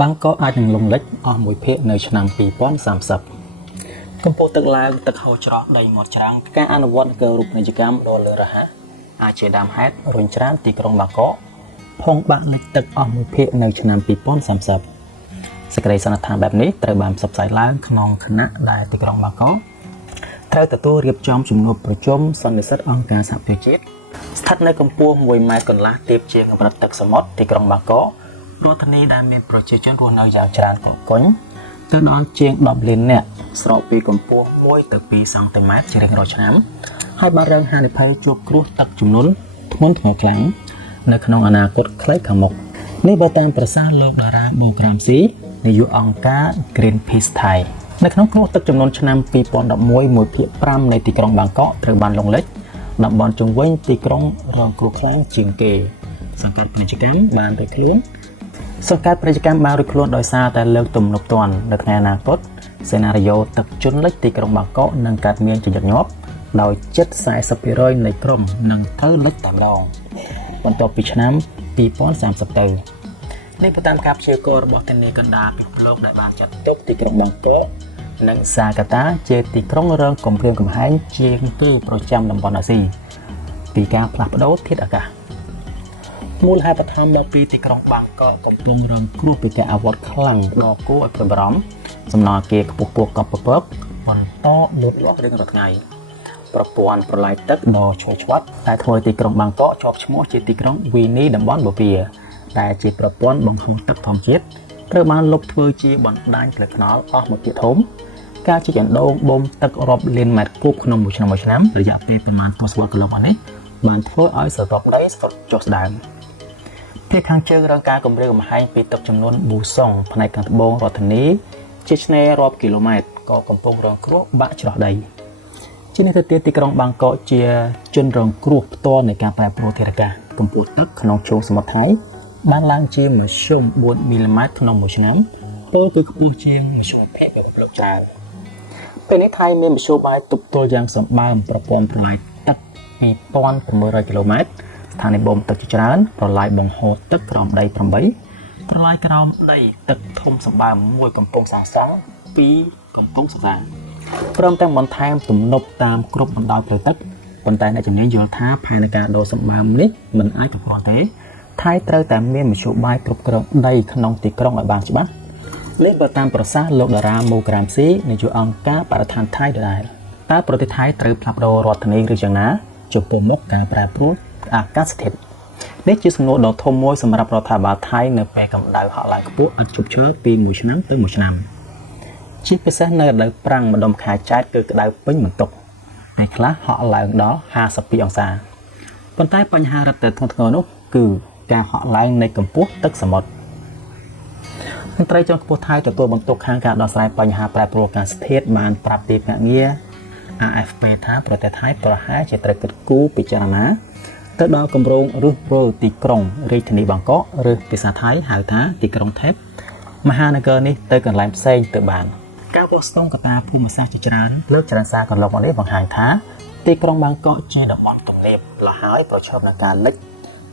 បាងកកអាចនឹងលងលិចអស់មួយភាគនៅឆ្នាំ2030កម្ពស់ទឹកឡើងទឹកហូរច្រោះដីមាត់ច្រាំងការអនុវត្តនូវរូបនីយកម្មដ៏លើសរហ័សអាចជាដើមហេតុរុញច្រានទីក្រុងបាងកកផងបាក់លិចទឹកអស់មួយភាគនៅឆ្នាំ2030សេចក្តីសន្និដ្ឋានបែបនេះត្រូវបានផ្សព្វផ្សាយឡើងក្នុងគណៈដែលទីក្រុងបាងកកត្រូវទទួលរៀបចំជំនួបប្រជុំសន្និសីទអង្គការសហប្រជាជាតិស្ថិតនៅកម្ពស់1ម៉ែត្រកន្លះទាបជាងកម្រិតទឹកសមុទ្រទីក្រុងបាងកករដ្ឋធានីដែលមានប្រជាជនរស់នៅយ៉ាងច្រើនកកកុញទៅដល់ជាង10លាននាក់ស្របពីកម្ពស់1ទៅ2សង់ទីម៉ែត្រជារៀងរាល់ឆ្នាំហើយបានរងហានិភ័យជួបគ្រោះទឹកជំនន់ធ្ងន់ធ្ងរខ្លាំងនៅក្នុងអនាគតខ្លីខាងមុខនេះបើតាមប្រសាសន៍លោកតារាបូក្រាមស៊ីនាយកអង្គការ Greenpeace ថៃនៅក្នុងគ្រោះទឹកជំនន់ឆ្នាំ2011 1/5នៃទីក្រុងបាងកកត្រូវបានលងលិចតំបន់ជុំវិញទីក្រុងរងគ្រោះខ្លាំងជាងគេសង្កាត់ពាណិជ្ជកម្មបានរួចខ្លួនដោយសារតែលើកទំនប់ទណ្ឌនៅថ្ងៃអនាគតសេណារីយ៉ូទឹកជន់លិចទីក្រុងបាងកកនឹងកើតមានជាញឹកញាប់ដោយជិត 40% នៃក្រុមនឹងត្រូវលិចតែម្ដងបន្ទាប់ពីឆ្នាំ2030ទៅនេះតាមការព្យាករណ៍របស់ទិនីកណ្ដាលពិភពលោកដែលបានចាត់ទុកទីក្រុងបាងកកនិងសាកាតាជាទីក្រុងរងគំរាមកំហែងជាងគេប្រចាំតំបន់អាស៊ីពីការផ្លាស់ប្ដូរធាតុអាកាសមូលហេតុបន្ថែមមកពីទីក្រុងបាងកកកំពុងរងគ្រោះពីការអវត្តខ្លាំងដ៏គួរឲ្យព្រួយបារម្ភសំណល់អគារខ្ពស់ៗកប់ពពកបន្តលូតលាស់រៀងរាល់ថ្ងៃប្រព័ន្ធប្រឡាយទឹកដ៏ឈរឆ្វាត់ដែលធ្វើទីក្រុងបាងកកជាប់ឈ្មោះជាទីក្រុងវីនីតំបន់បូព៌ាដែលជាប្រព័ន្ធបង្ហូរទឹកធម្មជាតិត្រូវបានលុបធ្វើជាបណ្ដាញផ្លូវថ្នល់អស់មួយភាគធំការជីកអណ្ដូងបូមទឹករាប់លានម៉ែត្រគូបក្នុងមួយឆ្នាំរយៈពេលប្រមាណទសវត្សរ៍កន្លងមកនេះបានធ្វើឲ្យស្រទាប់ដីស្រុតចុះស្ដើងភាគខាងជើងរងការគំរាមកំហែងពីទឹកជំនន់ប៊ូសុងផ្នែកខាងត្បូងរដ្ឋធានីជាឆ្នេររាប់គីឡូម៉ែត្រក៏កំពុងរងគ្រោះបាក់ច្រោះដីជានេះទៅទៀតទីក្រុងបាងកកជាជនរងគ្រោះផ្ទាល់នៃការប្រែប្រួលធាតុអាកាសកម្ពស់ទឹកក្នុងជ្រុងសមុទ្រថៃបានឡើងជាមធ្យម4មីលីម៉ែត្រក្នុងមួយឆ្នាំពលគឺខ្ពស់ជាងមធ្យមភាគពិភពលោកច្រើនពេលនេះថៃមានមធ្យោបាយទប់ទល់យ៉ាងសម្បើមប្រព័ន្ធប្រឡាយទឹក 2600 គីឡូម៉ែត្រស្ថានីយបូមទឹកជាច្រើនប្រឡាយបង្ហូរទឹកក្រោមដី8ប្រឡាយក្រោមដីទឹកធំសម្បើមមួយកំពុងសាងសង់2កំពុងសាងព្រមទាំងបន្ថែមទំនប់តាមគ្រប់បណ្ដោយផ្លូវទឹកប៉ុន្តែអ្នកជំនាញយល់ថាផែនការដ៏សម្បើមនេះមិនអាចគ្រប់គ្រាន់ទេថៃត្រូវតែមានមធ្យោបាយគ្រប់គ្រងដីក្នុងទីក្រុងឲ្យបានច្បាស់នេះបើតាមប្រសាសន៍លោកតារាមូក្រាមស៊ីនាយកអង្គការបរិស្ថានថៃដដែលតើប្រទេសថៃត្រូវផ្លាស់ប្ដូររដ្ឋធានីឬយ៉ាងណាចំពោះមុខការប្រែប្រួលអាកាសធាតុនេះជាសំណួរដ៏ធំមួយសម្រាប់រដ្ឋាភិបាលថៃនៅពេលកម្ដៅហក់ឡើងខ្ពស់ឥតឈប់ឈរពីមួយឆ្នាំទៅមួយឆ្នាំជាពិសេសនៅរដូវប្រាំងម្ដុំខែចែកគឺក្ដៅពេញបន្ទប់ពេលខ្លះហក់ឡើងដល់52អង្សាប៉ុន្តែបញ្ហារឹតតែធ្ងន់ធ្ងរនោះគឺការហក់ឡើងនៃកម្ពស់ទឹកសមុទ្រមន្ត្រីជាន់ខ្ពស់ថៃទទួលបន្ទុកខាងការដោះស្រាយបញ្ហាប្រែប្រួលអាកាសធាតុបានប្រាប់ទីភ្នាក់ងារ AFP ថាប្រទេសថៃប្រហែលជាត្រូវគិតគូរពិចារណាទៅដល់គម្រោងរុះរើទីក្រុងរាជធានីបាងកកឬភាសាថៃហៅថាទីក្រុងថេបមហានគរនេះទៅកន្លែងផ្សេងទៅបានការវាស់ស្ទង់កត្តាភូមិសាស្ត្រជាច្រើនលើកចរន្តសារកន្លងមកនេះបង្ហាញថាទីក្រុងបាងកកជាតំបន់ទំនាបលះហើយប្រឈមនឹងការលិច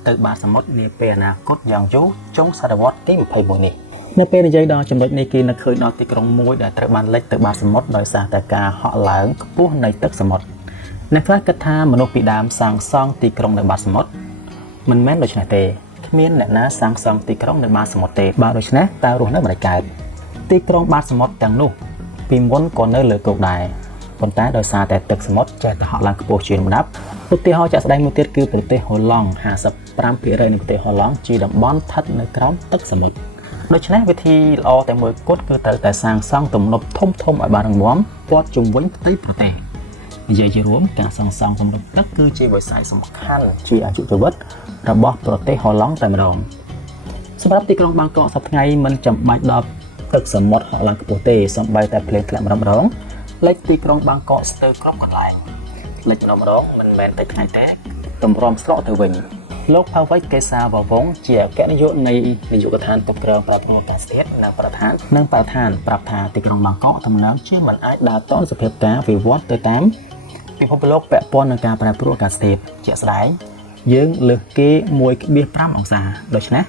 ទៅបាតសមុទ្រនាពេលអនាគតយ៉ាងយូរចុងសតវត្សទី21នេះនៅពេលនិយាយដល់ចំណុចនេះគេនឹកឃើញដល់ទីក្រុងមួយដែលត្រូវបានលិចទៅបាតសមុទ្រដោយសារតែការហក់ឡើងខ្ពស់នៃទឹកសមុទ្រអ្នកខ្លះគិតថាមនុស្សពីដើមសាងសង់ទីក្រុងនៅបាតសមុទ្រមិនមែនដូច្នេះទេគ្មានអ្នកណាសាងសង់ទីក្រុងនៅបាតសមុទ្រទេបើដូច្នេះតើរស់នៅមិនកើតទីក្រុងបាតសមុទ្រទាំងនោះពីមុនក៏នៅលើគោកដែរប៉ុន្តែដោយសារតែទឹកសមុទ្រចេះតែហក់ឡើងខ្ពស់ជាលំដាប់ឧទាហរណ៍ជាក់ស្ដែងមួយទៀតគឺប្រទេសហូឡង់ 55% នៃប្រទេសហូឡង់ជាតំបន់ស្ថិតនៅក្រោមទឹកសមុទ្រដូច្នេះវិធីល្អតែមួយគត់គឺត្រូវតែសាងសង់ទំនប់ធំៗឲ្យបានរឹងមាំព័ទ្ធជុំវិញផ្ទៃប្រទេសនិយាយជារួមការសាងសង់ទំនប់ទឹកគឺជាវិស័យសំខាន់ជាអាជីវកម្មរបស់ប្រទេសហូឡង់តែម្ដងសម្រាប់ទីក្រុងបាងកកសប្តាហ៍ថ្ងៃមិនចាំបាច់ដល់ទឹកសមុទ្រហក់ឡើងខ្ពស់ទេសូម្បីតែភ្លៀងធ្លាក់ម្ដងលិចទីក្រុងបាងកកស្ទើរគ្រប់កន្លែងលិចម្ដងមិនមែនតែថ្ងៃទេតម្រាំស្រកទៅវិញលោកផាវិចកេសាវវងជាអគ្គនាយកនៃនាយកដ្ឋានគ្រប់គ្រងប្រព័ន្ធអាកាសធាតុនិងប្រធានប្រាប់ថាទីក្រុងបាងកកទំនើបជាមិនអាចដើរទាន់សភាពការវិវត្តទៅតាមពិភពលោកពាក់ព័ន្ធនឹងការប្រែប្រួលអាកាសធាតុជាក់ស្ដែងយើងលើសគេ 1.5 អង្សាដូច្នេះ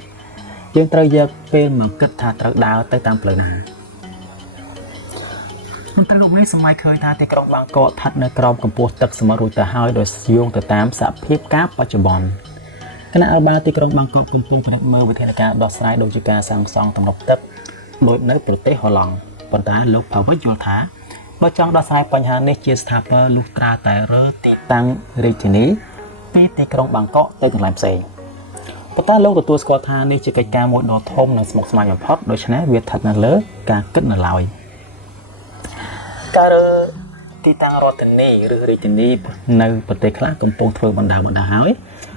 យើងត្រូវយកពេលមកគិតថាត្រូវដើរទៅតាមផ្លូវណាមន្ត្រីលោកនេះសម័យឃើញថាទីក្រុងបាងកកស្ថិតនៅក្រោមកម្ពស់ទឹកសមុទ្ររួចទៅហើយដោយយោងទៅតាមសហភាពការបច្ចុប្បន្នគណៈអភិបាលទីក្រុងបាងកកកំពុងពិនិត្យមើលវិធានការដោះស្រាយដូចជាការសាងសង់ទំនប់ទឹកដូចនៅប្រទេសហូឡង់ប៉ុន្តែលោកភាវិតយល់ថាបើចង់ដោះស្រាយបញ្ហានេះជាស្ថាពរលុះត្រាតែរើទីតាំងរាជធានីពីទីក្រុងបាងកកទៅកន្លែងផ្សេងប៉ុន្តែលោកទទួលស្គាល់ថានេះជាកិច្ចការមួយដ៏ធំនិងស្មុគស្មាញបំផុតដូច្នេះវាស្ថិតនៅលើការគិតនៅឡើយការរើទីតាំងរដ្ឋធានីឬរាជធានីនៅប្រទេសខ្លះកំពុងធ្វើបណ្ដាហើយ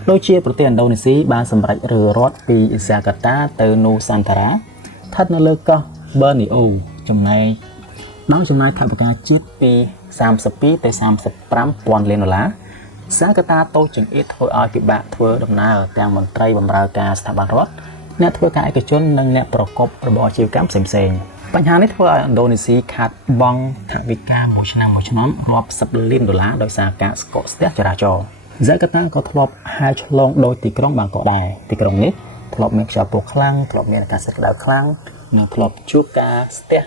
ដូចជាប្រទេសឥណ្ឌូនេស៊ីបានសម្រេចរើរដ្ឋពីហ្សាកាតាទៅនូសាន់តារ៉ាស្ថិតនៅលើកោះប៊ឺនីអូចំណាយថវិកាជាតិពី32ទៅ35,000 លានដុល្លារសាកាតាតូចចង្អៀតធ្វើឲ្យពិបាកធ្វើដំណើរទាំងមន្ត្រីបម្រើការស្ថាប័នរដ្ឋអ្នកធ្វើការឯកជននិងអ្នកប្រកបរបរអាជីវកម្មផ្សេងៗបញ្ហានេះធ្វើឲ្យឥណ្ឌូនេស៊ីខាតបង់ថវិកាមួយឆ្នាំរាប់សិបលានដុល្លារដោយសារការស្កកស្ទះចរាចរណ៍ហ្សាកាតាក៏ធ្លាប់ហែលឆ្លងដោយទីក្រុងបាងកកដែរទីក្រុងនេះធ្លាប់មានខ្យល់ព្យុះខ្លាំងធ្លាប់មានអាកាសធាតុក្តៅខ្លាំងនិងធ្លាប់ជួបការស្ទះ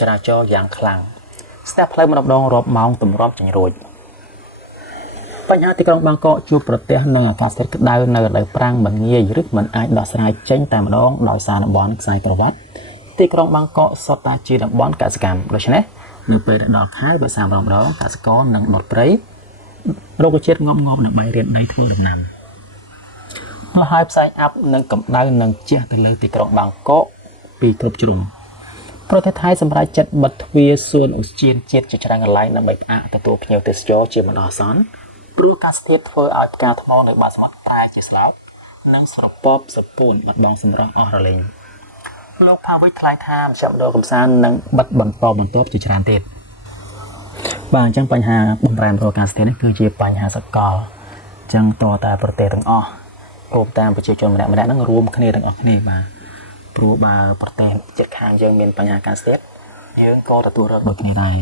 ចរាចរណ៍យ៉ាងខ្លាំងស្ទះផ្លូវម្ដងរាប់ម៉ោងទម្រាំចេញរួចបញ្ហាទីក្រុងបាងកកជួបប្រទះនឹងអាកាសធាតុក្តៅនៅរដូវប្រាំងមិនងាយឬមិនអាចដោះស្រាយចេញតែម្ដងដោយសារតំបន់ខ្សែប្រវត្តិទីក្រុងបាងកកសុទ្ធតែជាតំបន់កសិកម្មដូច្នេះនៅពេលដែលដល់ខែវាសាម្ដងកសិករនឹងដុតព្រៃរុក្ខជាតិងាប់ដើម្បីរៀនដីធ្វើដំណាំមកហើយផ្សែងអាប់និងកម្ដៅនឹងជះទៅលើទីក្រុងបាងកកពីគ្រប់ជ្រុងប្រទេសថៃសម្រាប់ចាត់បិទទ្វារសួនឧស្សាហជាតិជាច្រើនកន្លែងដើម្បីផ្អាកទទួលភ្ញៀវទេសចរជាបណ្ដោះអាសន្នព្រោះអាកាសធាតុធ្វើឲ្យផ្កាថ្មនៅបាតសមុទ្រប្រែជាស្លោកនិងស្រពាប់សពួនបាត់បង់សម្រស់អស់រលែងលោកភាវិតថ្លែងថាមជ្ឈមណ្ឌលកំសាន្តនឹងបិទបន្តជាច្រើនទៀតបាទអញ្ចឹងបញ្ហាបំរែបំរួលអាកាសធាតុនេះគឺជាបញ្ហាសកលអញ្ចឹងតើតែប្រទេសទាំងអស់រួមតាមប្រជាជនម្នាក់ៗនឹងរួមគ្នាទាំងអស់គ្នាបាទព្រោះបើប្រទេសជិតខាងយើងមានបញ្ហាអាកាសធាតុយើងក៏ទទួលរងដូចគ្នាដែរ